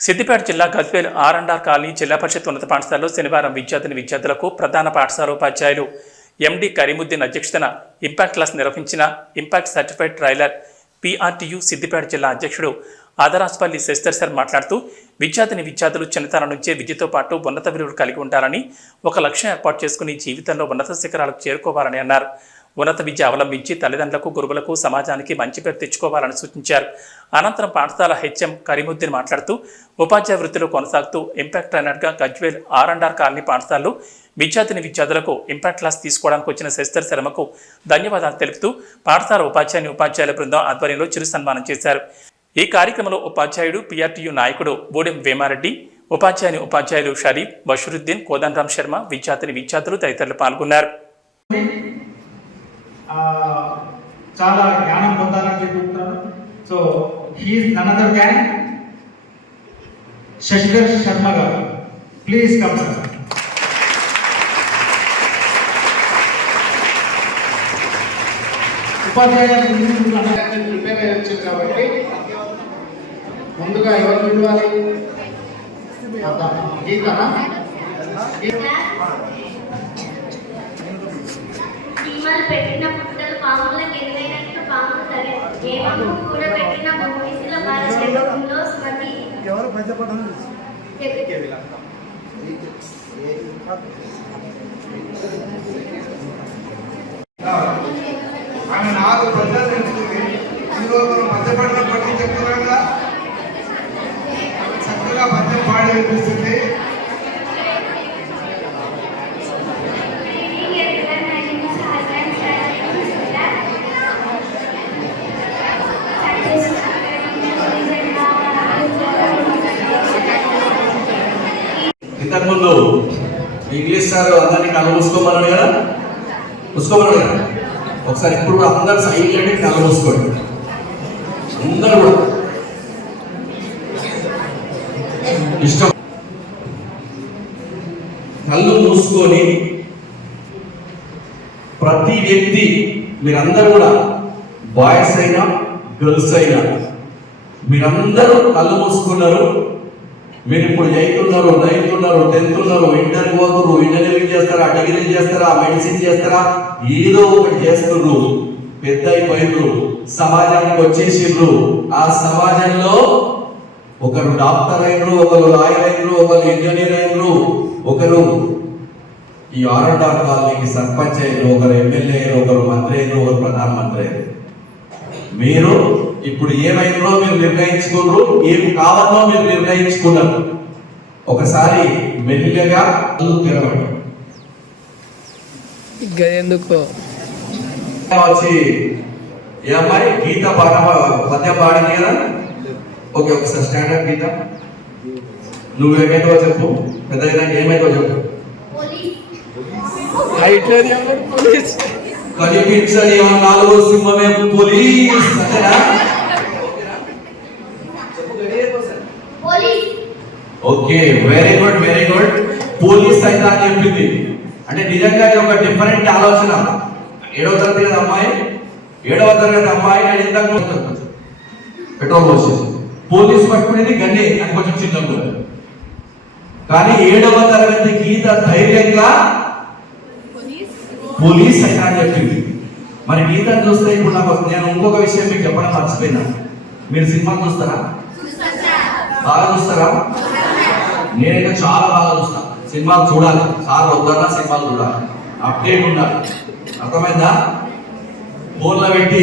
సిద్దిపేట జిల్లా Gajwel R and R colony జిల్లా పరిషత్ ఉన్నత పాఠశాలలో శనివారం విద్యార్థిని విద్యార్థులకు ప్రధాన పాఠశాల ఉపాధ్యాయులు ఎండి కరీముద్దీన్ అధ్యక్షతన ఇంపాక్ట్ క్లాస్ నిర్వహించిన impact certified trainer PRTU Siddipet జిల్లా అధ్యక్షుడు ఆదరాస్పల్లి శశిధర్ సార్ మాట్లాడుతూ విద్యార్థిని విద్యార్థులు చిన్నతనం నుంచే విద్యతో పాటు ఉన్నత విలువలు కలిగి ఉండాలని ఒక లక్ష్యం ఏర్పాటు చేసుకుని జీవితంలో ఉన్నత శిఖరాలకు చేరుకోవాలని అన్నారు. ఉన్నత విద్య అవలంబించి తల్లిదండ్రులకు గురువులకు సమాజానికి మంచి పేరు తెచ్చుకోవాలని సూచించారు. అనంతరం పాఠశాల హెచ్ఎం కరీముద్దీన్ మాట్లాడుతూ ఉపాధ్యాయ వృత్తిలో కొనసాగుతూ impact ట్రైనర్గా Gajwel R and R colony పాఠశాలలో విద్యార్థిని విద్యార్థులకు ఇంపాక్ట్ క్లాస్ తీసుకోవడానికి వచ్చిన శశిధర్ శర్మకు ధన్యవాదాలు తెలుపుతూ పాఠశాల ఉపాధ్యాయుని ఉపాధ్యాయుల బృందం ఆధ్వర్యంలో చిరు సన్మానం చేశారు. ఈ కార్యక్రమంలో ఉపాధ్యాయుడు పిఆర్టీయు నాయకుడు బూడెం వేమారెడ్డి ఉపాధ్యాయుని ఉపాధ్యాయులు షరీఫ్ బషరుద్దీన్ కోదండరామ్ శర్మ విద్యార్థిని విద్యార్థులు తదితరులు పాల్గొన్నారు. చాలా జ్ఞానం పొందాలని చెప్పుకుంటున్నాను so he is none other than Shashidhar Sharma garu. Please come sir prepare అయ్యి వచ్చారు కాబట్టి ముందుగా ఎవరు పిలవాలి? అర్థం. గీతనా? భారతంలో స్మృతి ఆమె నాలుగు పద్యాలు నేర్చుకుంది ఇందులో మనం మధ్యపడిన పట్టి చెప్తున్నాం కదా చక్కగా పద్యం పాడి ఇంతకుముందు ఇంగ్లీష్ సార్ అందరినీ కళ్ళు మూసుకోమన్నాడు కదా? మూసుకోమన్నాడు కదా? ఒకసారి ఇప్పుడు అందరు సైలెంట్ కళ్ళు మూసుకోండి. అందరూ కూడా. ఇష్టం. కళ్ళు మూసుకొని ప్రతి వ్యక్తి మీరందరూ కూడా బాయ్స్ అయినా గర్ల్స్ అయినా మీరందరూ కళ్ళు మూసుకున్నారు మీరు ఇప్పుడు ఎయిత్ ఉన్నారు నైన్త్ ఉన్నారు టెన్త్ ఉన్నారు ఇంటర్ పోతున్నారు ఇంజనీరింగ్ చేస్తారా డిగ్రీ చేస్తారా మెడిసిన్ చేస్తారా ఏదో ఒకటి చేస్తున్నారు పెద్ద అయిపోయినరు సమాజానికి వచ్చేసిండ్రు ఆ సమాజంలో ఒకరు డాక్టర్ అయినరు ఒకరు లాయర్ అయినరు ఒకరు ఇంజనీర్ అయినరు ఒకరు ఈ ఆర్ఆర్ కాలనీకి సర్పంచ్ అయినరు ఒకరు ఎమ్మెల్యే అయినరు ఒకరు మంత్రి అయినరు ఒకరు ప్రధానమంత్రి అయినరు. మీరు ఇప్పుడు ఏమైందో మీరు నిర్ణయించుకున్నారు ఏం కావాలో మీరు నిర్ణయించుకున్నారు. ఒకసారి మెల్లిగా ఇంకా ఎందుకో? వచ్చి ఏ అమ్మాయి గీత పాట పద్యం పాడింది కదా ఓకే ఒకసారి స్టాండర్డ్ గీత. నువ్వు ఏమైందో చెప్పు. పెద్ద ఏమైందో చెప్పు. హైట్ లేదు పోలీస్. కనిపించని ఆ నాలుగో సింహమే Police. Okay very good very good. Police అయితే అని చెప్పింది. అంటే నిజంగా ఇది ఒక డిఫరెంట్ ఆలోచన. ఏడవ తరగతి అమ్మాయి ఏడవ తరగతి అమ్మాయి నేను ఇంతకు పెట్రోల్ పోసి పోలీస్ పట్టుకునేది గన్నే అని కొంచెం చిన్నప్పుడు కానీ ఏడవ తరగతి గీత ధైర్యంగా పోలీస్ అయినా అని చెప్పింది. మరి గీతం చూస్తే ఇప్పుడు నాకు నేను ఇంకొక విషయం మీకు చెప్పడం మర్చిపోయినా. మీరు సినిమా చూస్తారా? బాగా చూస్తారా? నేనైతే చాలా బాగా చూస్తాను సినిమాలు చూడాలి. చాలా వద్దన్నా సినిమాలు చూడాలి. అప్డేట్ ఉండాలి. అర్థమైందా? ఫోన్లో పెట్టి